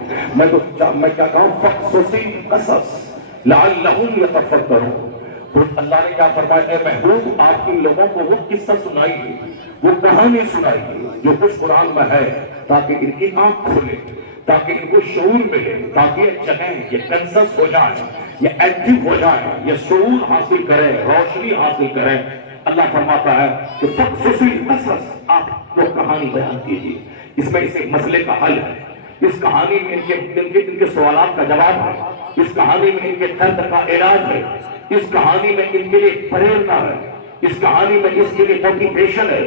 میں کیا کہوں فقصص قصص لعلہم یتفکرون۔ تو اللہ نے کیا فرمایا، اے محبوب آپ ان لوگوں کو وہ قصہ سنائیے، وہ کہانی سنائیے جو کچھ قرآن میں ہے، تاکہ ان کی آنکھ کھلے، تاکہ ان کو شعور ملے، تاکہ یہ جگہیں یہ کنسس ہو جائیں، یہ ایکٹیو ہو جائیں، یہ شعور حاصل کریں، روشنی حاصل کریں۔ اللہ فرماتا ہے کہ فقصص قصص، آپ لوگ کہانی بیان کیجیے، اس میں اس مسئلے کا حل ہے، اس کہانی میں ان کے سوالات کا جواب ہے، اس کہانی میں ان کے درد کا علاج ہے، اس کہانی میں ان کے لیے پریرنا ہے، اس کہانی میں اس کے لیے موٹیویشن ہے،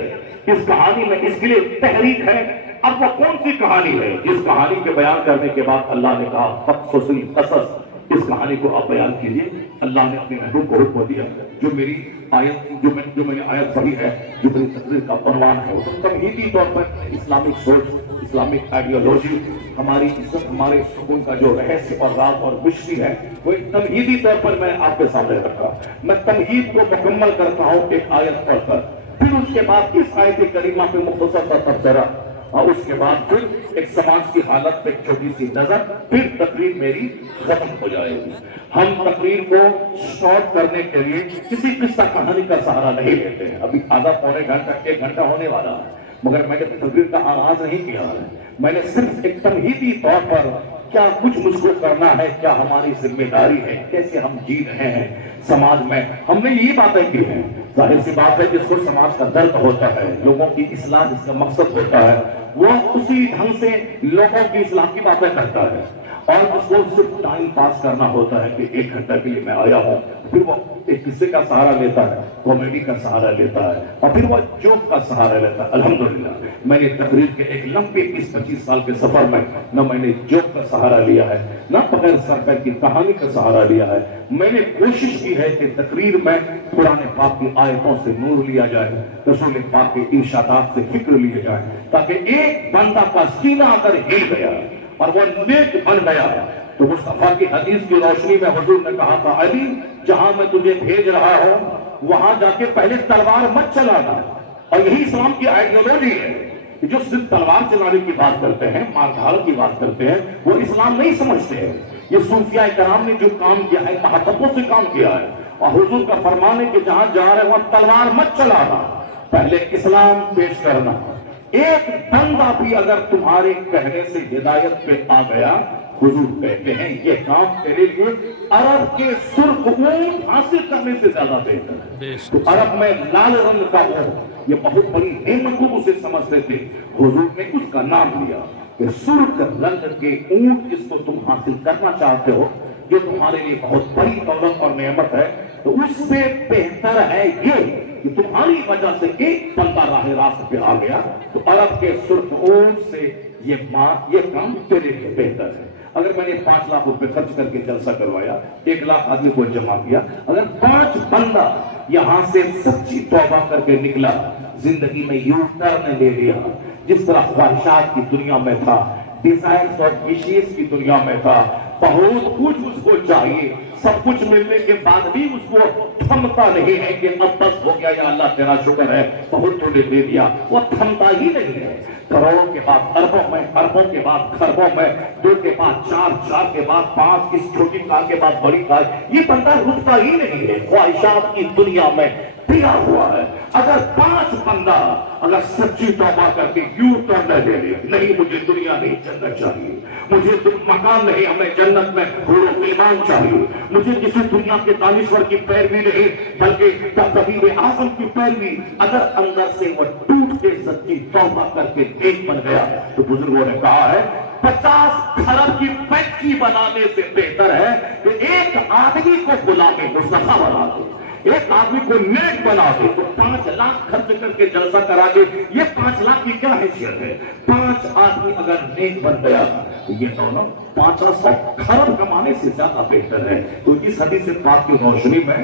اس کہانی میں اس کے لیے تحریک ہے۔ اب وہ کون سی کہانی ہے جس کہانی کے بیان کرنے کے بعد اللہ نے کہا فقصص القصص، اس کہانی کو آپ بیان کیجیے۔ اللہ نے اپنے محبوب کو حکم دیا، جو میری آیت جو میں نے آیت پڑھی ہے، جو میری تقریر کا عنوان ہے، وہ تمہیدی طور پر اسلامک سوچ، اسلامک آئیڈیالوجی، ہماری عزت، ہمارے سکون کا جو رہسیہ اور راز اور مشری ہے، وہ ایک تمہیدی طور پر میں آپ کے سامنے رکھا۔ میں تمہید کو مکمل کرتا ہوں ایک آیت پڑھ کر، پھر اس کے بعد اس آیت کریمہ پہ مختصر سا تبصرہ، اور اس کے بعد پھر ایک سماج کی حالت پہ چھوٹی سی نظر، پھر تقریر میری ختم ہو جائے گی۔ ہم تقریر کو شارٹ کرنے کے لیے کسی قصہ کہانی کا سہارا نہیں لیتے ہیں۔ ابھی آدھا پونے گھنٹہ، ایک گھنٹہ ہونے والا ہے، مگر میں نے تقریر کا آغاز نہیں کیا ہے۔ میں نے صرف ایک تمہیدی طور پر کیا کچھ مجھ کو کرنا ہے، کیا ہماری ذمہ داری ہے، کیسے ہم جی رہے ہیں سماج میں، ہم نے یہی باتیں کی ہیں۔ ظاہر سی بات ہے جس کو سماج کا درد ہوتا ہے، لوگوں کی اصلاح جس کا مقصد ہوتا ہے، وہ اسی ڈھنگ سے لوگوں کی اصلاح کی باتیں کرتا ہے، اور اس کو صرف ٹائم پاس کرنا ہوتا ہے کہ ایک گھنٹہ کے لیے میں آیا ہوں، پھر وہ ایک قصے کا سہارا لیتا ہے، کامیڈی کا سہارا لیتا ہے، اور پھر وہ جوک کا سہارا لیتا ہے۔ الحمدللہ میں نے تقریر کے ایک لمبے 20-25 سال کے سفر میں نہ میں نے جوک کا سہارا لیا ہے، نہ بغیر سر کی کہانی کا سہارا لیا ہے۔ میں نے کوشش کی ہے کہ تقریر میں قرآن پاک کی آیتوں سے نور لیا جائے، رسول پاک کے ارشادات سے فکر لیے جائے، تاکہ ایک بندہ کا سینہ اگر ہل گیا اور وہ نیک بن گیا تو مصطفیٰ کی حدیث کی روشنی میں حضور نے کہا تھا، علی جہاں میں تجھے بھیج رہا ہوں وہاں جا کے پہلے تلوار مت چلانا۔ اور یہی اسلام کی آئیڈیالوجی ہے کہ جو صرف تلوار چلانے کی بات کرتے ہیں، مار دھاڑ کی بات کرتے ہیں، وہ اسلام نہیں سمجھتے ہیں۔ یہ صوفیاء کرام نے جو کام کیا ہے، محبتوں سے کام کیا ہے، اور حضور کا فرمان ہے کہ جہاں جا رہے ہیں وہاں تلوار مت چلانا، پہلے اسلام پیش کرنا۔ ایک بندہ بھی اگر تمہارے کہنے سے ہدایت پہ آ گیا، حضور کہتے ہیں یہ کام تیرے لیے عرب کے سرخ اونٹ حاصل کرنے سے زیادہ بہتر ہے۔ تو عرب میں لال رنگ کا اونٹ یہ بہت بڑی نعمت کو اسے سمجھتے تھے، حضور نے اس کا نام لیا کہ سرخ رنگ کے اونٹ جس کو تم حاصل کرنا چاہتے ہو، جو تمہارے لیے بہت بڑی دولت اور نعمت ہے، تو اس سے بہتر ہے یہ کہ تمہاری وجہ سے ایک بندہ راہ راست پہ آ گیا، تو عرب کے سرخ اونٹ سے یہ کام تیرے لیے بہتر ہے۔ اگر میں نے 5 لاکھ روپے خرچ کر کے جلسہ کروایا، 1 لاکھ آدمی کو جمع کیا، اگر 5 بندہ یہاں سے سچی توبہ کر کے نکلا، زندگی میں یوں ٹرن لے لیا، جس طرح خواہشات کی دنیا میں تھا، ڈیزائرز اور وشیز کی دنیا میں تھا، بہت کچھ اس کو چاہیے، سب کچھ ملنے کے بعد بھی اس کو تھمتا نہیں ہے کہ اب بس ہو گیا یا اللہ تیرا شکر ہے بہت تو نے دے دیا، وہ تھمتا ہی نہیں ہے۔ کروڑوں کے بعد اربوں میں، اربوں کے بعد خربوں میں، 2 کے بعد 4، 4 کے بعد 5، اس چھوٹی کار کے بعد بڑی کار، یہ بندہ رکتا ہی نہیں ہے، خواہشات کی دنیا میں پیا ہوا ہے۔ اگر 5 بندہ اگر سچی توبہ کر کے یوں ٹرن لے لے، نہیں مجھے دنیا نہیں جنت چاہیے، مجھے مکان نہیں، ہمیں جنت میں حور و غلمان چاہیے، مجھے کسی دنیا کے دانشور کی پیروی نہیں بلکہ طبیب اعظم کی پیروی، اگر اندر سے وہ ٹوٹ کے سچی توبہ کر کے نیک بن گیا، تو بزرگوں نے کہا ہے 50 کھرب کی فیکٹری بنانے سے بہتر ہے کہ ایک آدمی کو بلا کے مصطفیٰ بنا دے، ایک آدمی کو نیک بنا دے۔ تو 5 لاکھ خرچ کر کے جلسہ کرا دے، یہ 5 لاکھ کی کیا حیثیت ہے؟ 5 آدمی اگر نیک بن گیا تو یہ دولت 500 کھرب کمانے سے زیادہ بہتر ہے۔ تو اس حدیث پاک کی روشنی میں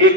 1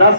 10,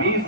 20,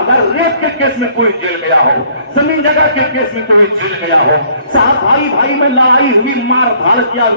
اگر ریپ کے کیس میں کوئی جیل گیا ہو, زمین جگہ کے کیس میں کوئی جیل گیا ہو, صاحب بھائی بھائی میں لڑائی ہوئی, مار دھاڑ کیا,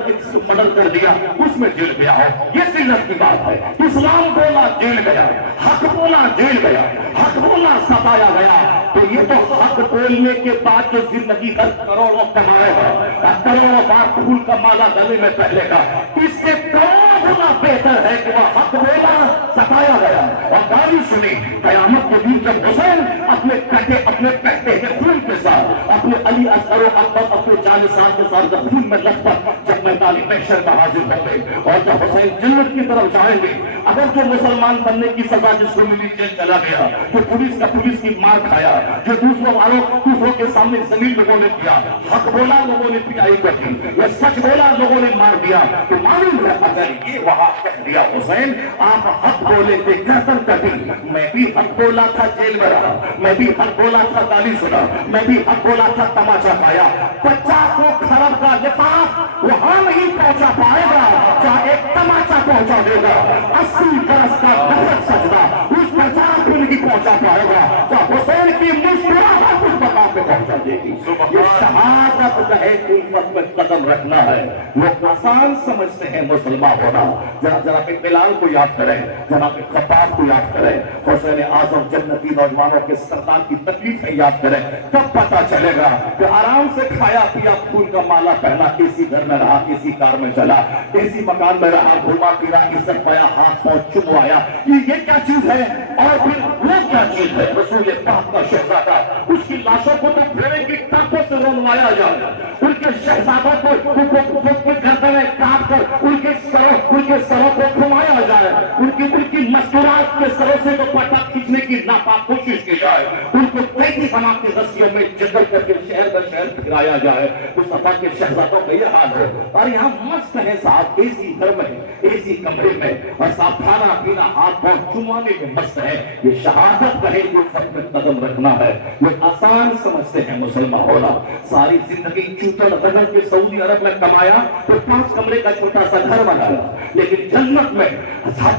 مرڈر کر دیا, اس میں جیل گیا ہو, یہ سنت کی بات ہے. اسلام بولا جیل گیا, حق بولا جیل گیا, حق بولا ستایا گیا, تو یہ تو حق بولنے کے بعد جو زندگی بھر کروڑوں کمائے گا, کروڑوں بار پھول کا مالا گلے میں پہلے گا, اس سے کروڑوں گنا بہتر ہے کہ وہ حق بولا ستایا گیا اور گالی سنی. قیامت کے دن جب حسین اپنے کٹے اپنے کہتے ہیں خون کے ساتھ, اپنے علی اصغر و اکبر اپنے جانثار کے ساتھ جب خون میں لگ کر جب میدان محشر کا حاضر ہوں گے اور جب حسین جنت کی طرف جائیں گے, اگر جو مسلمان بننے کی سزا جس کو ملی جیل چلا گیا, جو پولیس کی مار کھایا, جو دوسروں کے سامنے زمین لوگوں نے کیا, حق بولا لوگوں نے پٹائی کر دی, یا سچ بولا لوگوں نے مار دیا, تو معلوم ہے اگر یہ وہاں کہہ دیا حسین آپ حق بولے تھے گردن کٹی, میں بھی حق بولا تھا جیل میں رہا, میں بھی حق بولا تھا گالی سنا, میں بھی حق بولا تھا تماچا پایا, 50 کھرب کا لفاف وہاں نہیں پہنچا پائے گا جہاں ایک تماچا پہنچا دے گا, 80 برس کا نفرت سجدہ اس 50 بھی نہیں پہنچا پائے گا جہاں حسین کی مسکراہٹ اس مقام پہ پہنچا دے گی. یہ شہادت کا ہے کہ امت میں قدم رکھنا ہے. لوگ آسان سمجھتے ہیں مسلمان ہونا. جناب بلال کو یاد کریں, جناب خطاب کو یاد کریں, حسین اعظم جنتی نوجوانوں کے سردار کی تکلیفیں یاد کریں, تب پتا چلے گا کہ آرام سے کھایا پیا, پھول کا مالا پہنا, اسی گھر میں رہا, اسی کار میں چلا, اسی مکان میں رہا, گھوما پھرا, عزت پایا, ہاتھ پاؤں چموایا, یہ کیا چیز ہے اور پھر وہ کیا چیز ہے. رسول پاک کا شہزادہ, اس کی لاشوں کو تو پھیرے کی ٹانکوں سے رونوایا جائے, ان کے شہزادوں کو گردنیں کاٹ کر ان کے سروں کو گھمایا جائے, ان کی مسکراہٹ کے سروں سے جو پٹا کھینچنے کی ناپاک کوشش کی جائے, ان کو قیدی بنا کے رسیوں میں جکڑ کر کے شہر در شہر پھرایا جائے. مصطفیٰ کے شہزادوں کا یہ حال ہے. اور یہاں مست ہے صاحب, اسی گھر میں, اسی کمرے میں, اور صاحب کھانا پینا, ہاتھ پاؤں چمانے میں مست ہے. یہ شہادت کہے کہ فرق میں قدم رکھنا ہے. لوگ آسان سمجھتے ہیں مسلمان ہونا. ساری زندگی چوٹڑ بدل کے سعودی عرب میں کمایا تو 5 کمرے کا چھوٹا سا گھر بنایا, لیکن جنت میں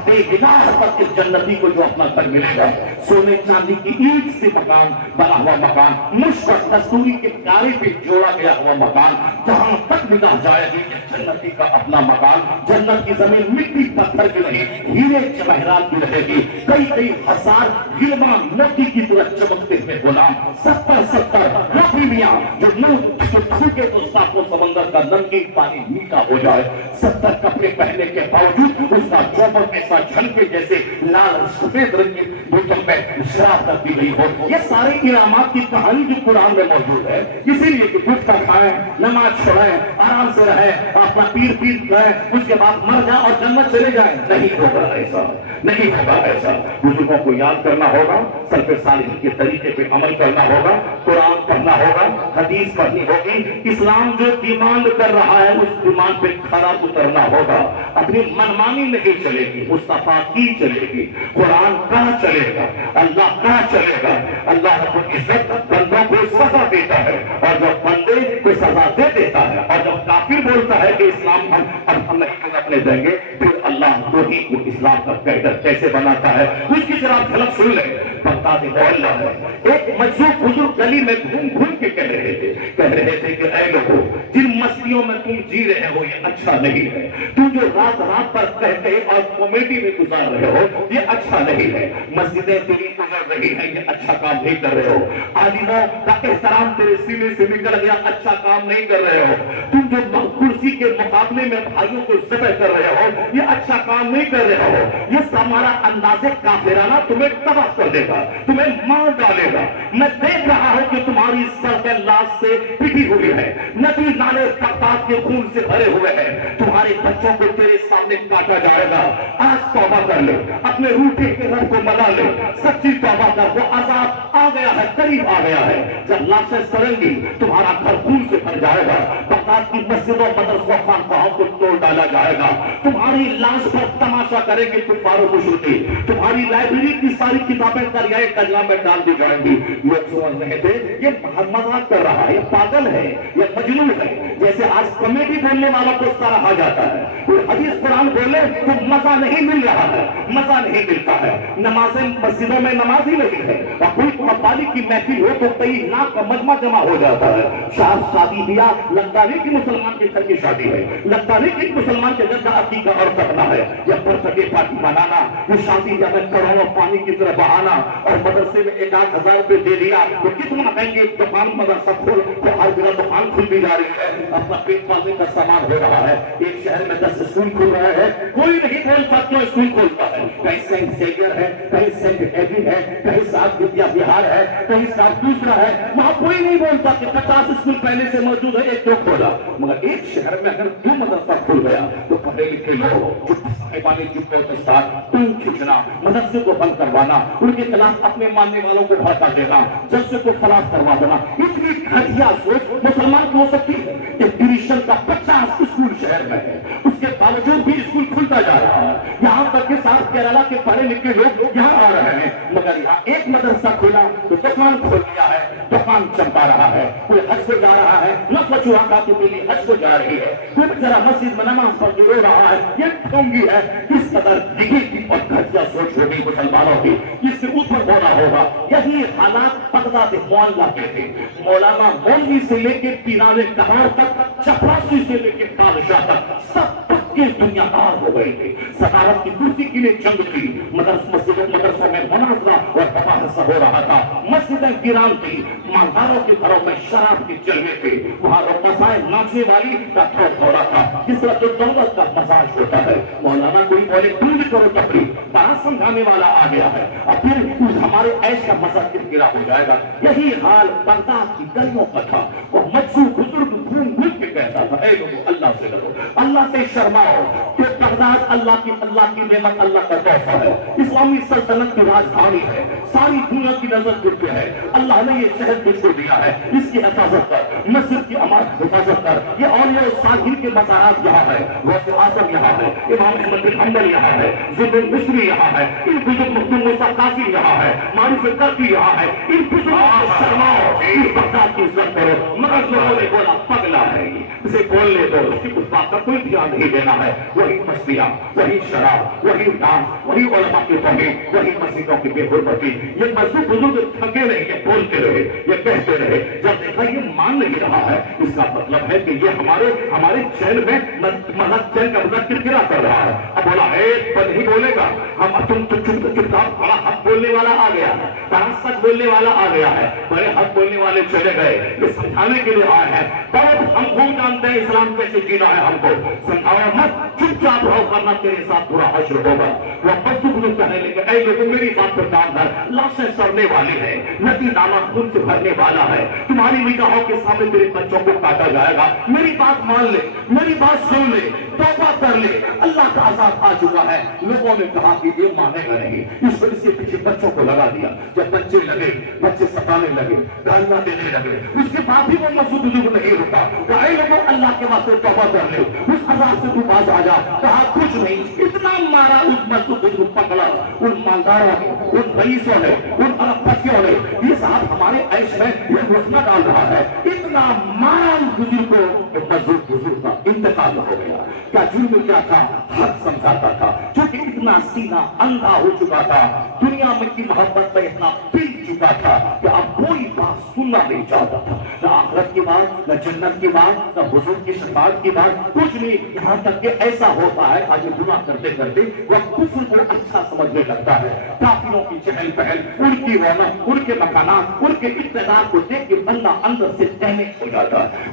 بے گناہ تک اس جنتی کو جو اپنا گھر ملے گا, سونے چاندی کی اینٹ سے مکان بنا ہوا مکان, مشک کستوری کے کارے پہ جوڑا گیا ہوا مکان, جہاں تک نگاہ جائے گی جنتی کا اپنا مکان. جنت کی زمین مٹی پتھر کی نہیں, ہیرے جواہرات کی رہے گی. کئی ہزار غلمان موتی کی طرح چمکتے ہوئے غلام, 70 رفی میاں جو تھوکے تو ساتھوں سمندر کا نمکین پانی میٹھا ہو جائے, 70 کپڑے پہننے کے باوجود اس کا چوبر ایسا جھلکے جیسے لال سفید رنگ کی بوتل میں شراب رکھ دی گئی ہو. یہ سارے انعامات کی کہانی جو قرآن میں موجود ہے, اسی لیے کہ گٹکا کھائیں, نماز چھوڑیں, آرام سے رہیں, اپنا پیر رہیں, اس کے بعد مر جائیں اور جنت چلے جائیں. نہیں ہوگا ایسا, نہیں ہوگا ایسا. بزرگوں کو یاد کرنا ہوگا, سلف صالحین کے طریقے پہ عمل کرنا ہوگا, قرآن پڑھنا ہوگا, حدیث پڑھنی ہوگی. اسلام جو ڈیمانڈ کر رہا ہے اس ڈیمانڈ پہ کھڑا اترنا ہوگا. اپنی منمانی نہیں چلے گی, مصطفیٰ کی چلے گی. قرآن کہاں چلے گا, اللہ کہاں چلے گا. اللہ رب العزت بندوں کو سزا دیتا ہے, اور جب بندے کو سزا دے دیتا ہے, اور جب کافر بولتا ہے کہ اسلام ہم نہیں اپنے دیں گے, پھر اللہ وہی کو اسلام کا قیدر کیسے بناتا ہے. اس کی جناب جھلک سن لیں. بغداد محلہ ہے, ایک مجذوب بزرگ گلی میں گھوم کے کہہ رہے تھے کہ اے لوگوں, جن مستیوں میں تم جی رہے ہو یہ اچھا نہیں ہے. تم جو رات پر کہتے اور کامیڈی میں گزار رہے ہو یہ اچھا نہیں ہے. مسجدیں تیری گزر رہی ہیں, یہ اچھا کام نہیں کر رہے ہو. عالموں کا احترام تیرے سینے سے نکل گیا, اچھا کام نہیں کر رہے ہو. تم جو کرسی کے مقابلے میں بھائیوں کو ذبح کر رہے ہو یہ اچھا کام نہیں کر رہے ہو. یہ ہمارا انداز کافرانہ تمہیں تباہ کر دے گا, تمہیں مار ڈالے گا. میں دیکھ رہا ہوں کہ تمہاری سڑکیں لاش سے پٹی ہوئی ہے, ندی نالے بغداد کے خون سے بھرے ہوئے ہیں. تمہارے بچوں کو تیرے سامنے کاٹا جائے گا. آج توبہ کر لے, اپنے روٹے کے رب کو منا لے, سچی توبہ کر. وہ عذاب آ گیا ہے, قریب آ گیا ہے. جب لاشیں سڑیں گی تمہارا گھر خون سے بھر جائے گا. بغداد کی مسجدوں مدرسوں خانقاہوں کو توڑ ڈالا جائے گا. تمہاری لاش پر تماشا کریں گے کفار و مشرکین. تمہاری لائبریری کی ساری کتابیں دریائے دریا میں ڈال دی جائیں گی. لوگ سمجھ رہے تھے یہ مذاق کر رہا ہے, یہ پاگل ہے, یہ مجنون ہے. جیسے آج کمیٹی بولنے والوں کو سراہا جاتا ہے, کوئی حدیث قرآن بولے تو مزہ نہیں مل رہا ہے. مزہ نہیں ملتا ہے. نمازیں مسجدوں میں نمازی نہیں ہے, اور کوئی قوالی کی محفل ہو تو کئی لاکھ کا مجمع جمع ہو جاتا ہے. شادی بیاہ لگتا نہیں کہ مسلمان کے گھر کی شادی ہے, لگتا نہیں کہ مسلمان کے گھر کا عقیقہ اور کرنا ہے, یا برتھڈے پارٹی منانا, یہ شادی جا کر کروڑوں پانی کی طرح بہانا, اور مدرسے میں 1,000 روپے دے دیا تو کتنا مہنگے دکان مدرسہ کھول تو ہر جگہ دکان کھلتی جا رہی ہے, اپنا پیٹ پالنے کا سامان ہو رہا ہے. ایک شہر میں 10 اسکول کھل رہے ہیں, کوئی نہیں بولتا کیوں اسکول کھولتا ہے. کہیں سینٹ زیویئر ہے, کہیں سینٹ ایڈون ہے, کہیں صاحب ودیا بہار ہے, کہیں صاحب دوسرا ہے, وہاں کوئی نہیں بولتا کہ 50 اسکول پہلے سے موجود ہے, ایک تو کھولا. مگر ایک شہر میں اگر 2 مدرسہ کھل گیا تو پڑھے لکھے لوگ صاحبانی چپوں کے ساتھ تم کھینچنا, مدرسے کو بند کروانا, ان کے خلاف اپنے ماننے والوں کو بھڑکا دینا, جلسے کو خلاف کروا دینا, اتنی گھٹیا سوچ مسلمان کی ہو سکتی ہے کہ ڈویژن کا 50 اسکول شہر میں ہے, اس کے باوجود بھی اسکول کھلتا جا رہا ہے. یہاں تک کہ ساؤتھ کیرالہ کے پڑھے لکھے لوگ یہاں آ رہے ہیں, مگر یہاں ایک مدرسہ کھلا تو دکان کھول دیا ہے, دکان چمکا رہا ہے. کوئی حج کو جا رہا ہے, نفع چوہا کے لیے حج کو جا رہی ہے, کوئی بیچارہ مسجد میں نماز پڑھ کے رو رہا ہے. یہ ٹھونگی ہے کس قدر ڈگی کی اور گھٹیا سوچ ہوگی مسلمانوں کی, اس سے اوپر ہونا ہوگا. یہی حالات بغداد معاملہ کے تھے. مولانا مولوی سے لے کے پیران کہاں تک, چپراسی سے لے کے بادشاہ تک, سب کے دنیا دار ہو گئے تھے. صدارت کی کرسی کے لیے جنگ تھی, مدرسوں میں مناظرہ اور مباحثہ ہو رہا تھا, مسجدیں ویران تھی, مالداروں کے گھروں میں شراب کے جلوے تھے, وہاں رقصائے ناچنے والی کا تھوڑا تھا, جس طرح جو دولت کا مزاج ہوتا ہے. مولانا کوئی بولے دور کرو تقریب, بڑا سمجھانے والا آ گیا ہے, اور پھر ہمارے عیش کا مزہ کرکرا ہو جائے گا. یہی حال بغداد کی گلیوں کا تھا. وہ مجذوب بزرگ گھوم گھوم کے کہتا تھا, اے لوگوں اللہ سے ڈرو, اللہ سے شرماؤ, کہ بغداد اللہ کی نعمت, اللہ کا تحفہ ہے, اسلامی سلطنت کی راجدھانی ہے, ساری دنیا کی نظر تجھ پہ ہے. اللہ نے یہ شہر تجھ کو دیا ہے, اس کی حفاظت کر, مسجد کی حفاظت کر. یہ اولیاء صالحین کے مزارات یہاں ہے, غوث اعظم یہاں ہے, امام احمد بن حنبل یہاں ہے, زید المصری یہاں ہے, ان بزرگ مفتی موسیٰ قاضی یہاں ہے, معروف کرتی یہاں ہے. ان بزرگوں کو شرماؤ, اس بغداد کی عزت کرو. مگر لوگوں نے بولا پگلا ہے, اسے بولنے دو, اس کی اس بات کا کوئی دھیان نہیں دینا ہے. وہی مستیاں, وہی شراب, وہی ڈانس, وہی علماء کی توہین, وہی مسجدوں کی بے حرمتی. یہ مذہب بزرگ تھکے رہے, یہ بولتے رہے, یہ کہتے رہے. جب دیکھا یہ مان نہیں رہا ہے, اس کا مطلب ہے کہ یہ ہمارے چین میں مذہب چین کا مطلب کرکرا کر رہا ہے. اب بولا ایک پر نہیں بولے گا, ہم تم چپچاپ, بڑا حق بولنے والا آ گیا ہے, بڑا سچ بولنے والا آ گیا ہے, بڑے حق بولنے والے چلے گئے, یہ سمجھانے کے لیے آئے ہیں. بہت ہم خوب جانتے ہیں اسلام کیسے جینا ہے, ہم کو سمجھاؤ مت, چپچاپ رہو, کرنا تیرے ساتھ پورا حشر ہوگا. وہ بچوں کو کہنے لگے, اے لوگوں میری بات پر کام کر, لاشیں سڑنے والی ہے, ندی نالا خون سے بھرنے والا ہے, تمہاری نگاہوں کے سامنے تیرے بچوں کو کاٹا جائے گا. میری بات مان لے, میری بات سن لے, توبہ کر لے, اللہ کا عذاب آ چکا ہے. لوگوں نے کہا کہ یہ مانے گا نہیں, اس وجہ سے پیچھے بچوں کو لگا دیا. جب بچے ستانے لگے, گالیاں دینے لگے, اس کے بعد بھی وہ مسجد بزرگ نہیں رکا. اے لوگوں اللہ کے واسطے توبہ کر لے, اس عذاب سے تو باز آ جا. کہا کچھ نہیں, اتنا مارا اس مسجد بزرگ پکڑا, ان مالداروں نے, ان رئیسوں نے, ان ارب پتیوں نے, یہ صاحب ہمارے عیش میں یہ گھٹنا ڈال رہا ہے, اتنا مارا اس بزرگ کو کہ مسجد بزرگ کا انتقال ہو گیا. کیا جرم کیا تھا, حق سمجھاتا تھا, کیونکہ اتنا سینہ اندھا ہو چکا تھا, دنیا میں کی محبت میں اتنا پل چکا تھا کہ اب کوئی بات سننا نہیں چاہتا تھا. نہ آخرت کی بات, نہ جنت کی بات, نہ حضور کی شفاعت کی بات, کچھ نہیں. یہاں تک کہ ایسا ہوتا ہے آج گناہ کرتے کرتے وہ کفر کو اچھا سمجھنے لگتا ہے. کافروں کی چہل پہل, ان کی رونق, ان کے مکانات, ان کے اقتدار کو دیکھ کے بندہ اندر سے دہنے ہو جاتا ہے.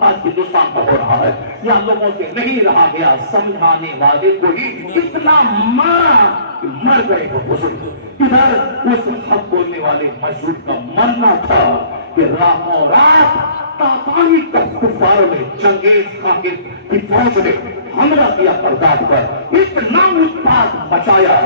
آج ہندوستان کا ہو رہا ہے, یہاں لوگوں سے نہیں رہا گیا, سمجھانے والے کو ہی اتنا مارا مر گئے وہ بزرگ. ادھر اس حق بولنے والے مشہور کا مرنا تھا کہ راتوں رات تاتانی کفار میں چنگیز خان کی فوج نے حملہ کیا بغداد پر, اتنا اتپاط مچایا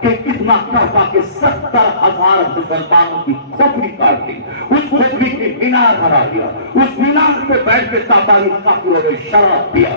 کہ اتنا کہتا کہ 70,000 مسلمانوں کی کھوپڑی کاٹ دی, اس کھوپڑی کی مینار بنا دیا, اس مینار پہ بیٹھ کے تاتانی کافروں نے شراب پیا.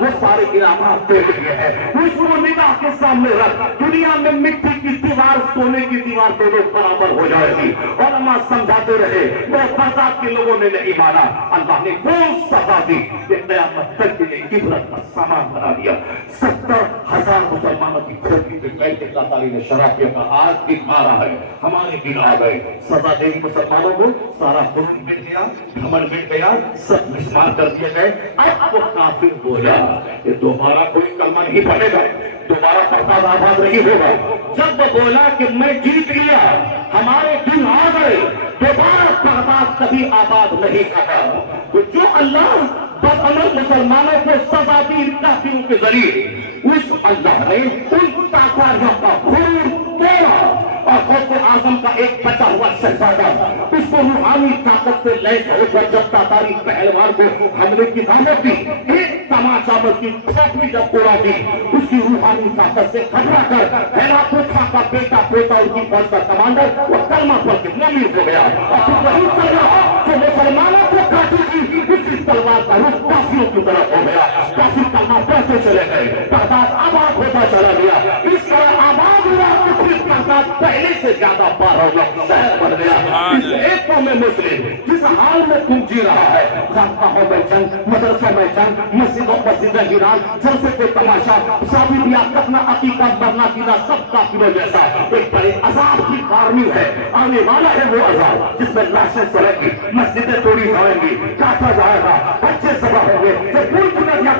وہ سارے انعامات تیرے لیے ہے. اس کو نگاہ کے سامنے رکھ. دنیا میں مٹی کی دیوار سونے کی دیوار دونوں برابر ہو جائے گی. علماء سمجھاتے رہے وہ بغداد کے لوگوں نے نہیں مانا. اللہ نے وہ سزا دی کہ قیامت تک کے لیے عبرت کا سامان بنا دیا. 70,000 مسلمانوں کی کھوپڑی پہ بیٹھ کے اللہ تعالیٰ نے شراب پیا کا آج دن مارا ہے. ہمارے دن آ گئے. سزا دے گی مسلمانوں کو. سارا خون مٹ گیا, گھمنڈ مٹ گیا, سب مسمار کر دیے گئے. اب وہ کافر بولا کہ دوبارہ کوئی کلمہ نہیں پڑھے گا, دوبارہ بغداد آباد نہیں ہوگا. جب وہ بولا کہ میں جیت لیا, ہمارے دن آ گئے, دوبارہ بغداد کبھی آباد نہیں ہوگا. تو جو اللہ بدعمل مسلمانوں کو سزا دی کافروں کے ذریعے, اس اللہ نے ان تاکاریوں کا خون توڑا. اور غوث اعظم کا ایک بچا ہوا شہزادہ اس کو روحانی طاقت سے لیس ہو کر جب تاتاری پہلوان کو حملے کی دعوت دی, ایک تماچا بس کی کھوپڑی جب اڑا دی, اس کی روحانی طاقت سے گھبرا کر ہیراپوٹھا کا بیٹا پوتا ان کی فوج کا کمانڈر وہ کلمہ پڑھ کے مومن ہو گیا. اور پھر وہی طرح جو مسلمانوں کو کاٹی تھی اسی تلوار کا رخ کافروں کی طرف ہو گیا. کافر کلمہ پڑھتے چلے گئے, بغداد آباد ہوتا چلا گیا. اس طرح آباد ہوا تو پھر بغداد پہلے سے زیادہ پار ہو گیا, شہر بن گیا. اس ایک قوم مسلم جس حال میں تم جی رہا ہے, خانقاہوں میں جنگ, مدرسوں میں جنگ, مسجدوں پر زندہ گران, جلسے پہ تماشا, شادی بیاہ کرنا, عقیقت مرنا پینا سب کافروں جیسا. ایک بڑے عذاب کی کارنی ہے, آنے والا ہے وہ عذاب جس میں لاشیں سڑیں گی, مسجدیں توڑی جائیں گی, کاٹا جائے گا, بچے سبا ہوں گے, پوری ندیاں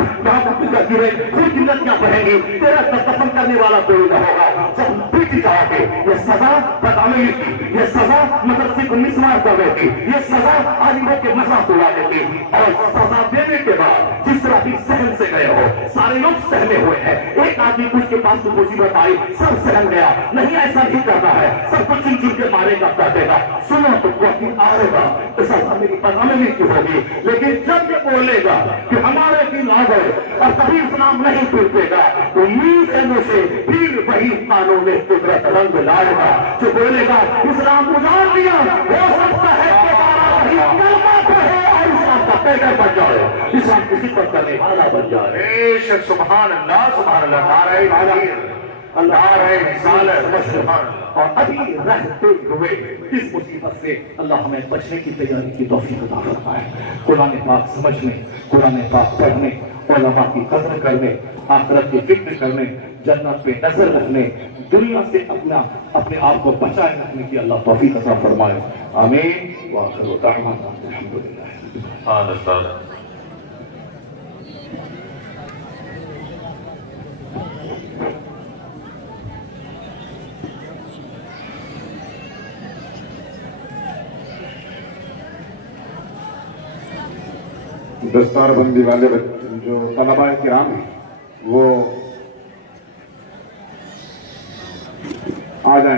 گرے, پوری ندیاں بہیں گی, تیرا دفن کرنے والا کوئی نہ ہوگا. جب پیٹی جاؤ گے, یہ سزا بدعملی کی, یہ سزا مدرسے کو مسمار کرنے کی, یہ سزا عالموں کے مذاق اڑانے کی. اور سزا دینے کے بعد جس طرح بھی سہن سے گئے ہو, سارے لوگ سہنے ہوئے ہیں. ایک آدمی کچھ کے پاس تو مصیبت آئی, سب سہن گیا. نہیں, ایسا نہیں کرنا ہے, سب کو چن چن کے مارے گا, کہتے گا سنو تو کوئی آئے گا, ایسا میری بدعملی کی ہوگی. لیکن جب یہ بولے گا کہ ہمارے دن آ گئے اور کبھی اسلام نہیں ٹوٹے گا, تو میز سے پھر وہی قانون قدرت رنگ لائے گا جو بولے گا اسلام گزار دیا, ہو سکتا ہے کلمہ پڑھے اور اسلام کا پیغمبر بن جائے, اسلام کسی پر کرنے والا بن جائے. بے شک, سبحان اللہ, سبحان اللہ, نعرہ تکبیر, نعرہ رسالت. اور ابھی رہتے ہوئے اس مصیبت سے اللہ ہمیں بچنے کی تیاری کی توفیق عطا فرمائے. قرآن پاک سمجھنے, قرآن پاک پڑھنے, علماء کی قدر کرنے, آخرت کی فکر کرنے, جنت پہ نظر رکھنے, دنیا سے اپنے آپ کو بچائے رکھنے کی اللہ توفیق عطا فرمائے. آمین. وآخر دعوانا الحمدللہ. سبحان اللہ. دستار بندی والے جو طلباء کرام ہیں وہ آ جائیں.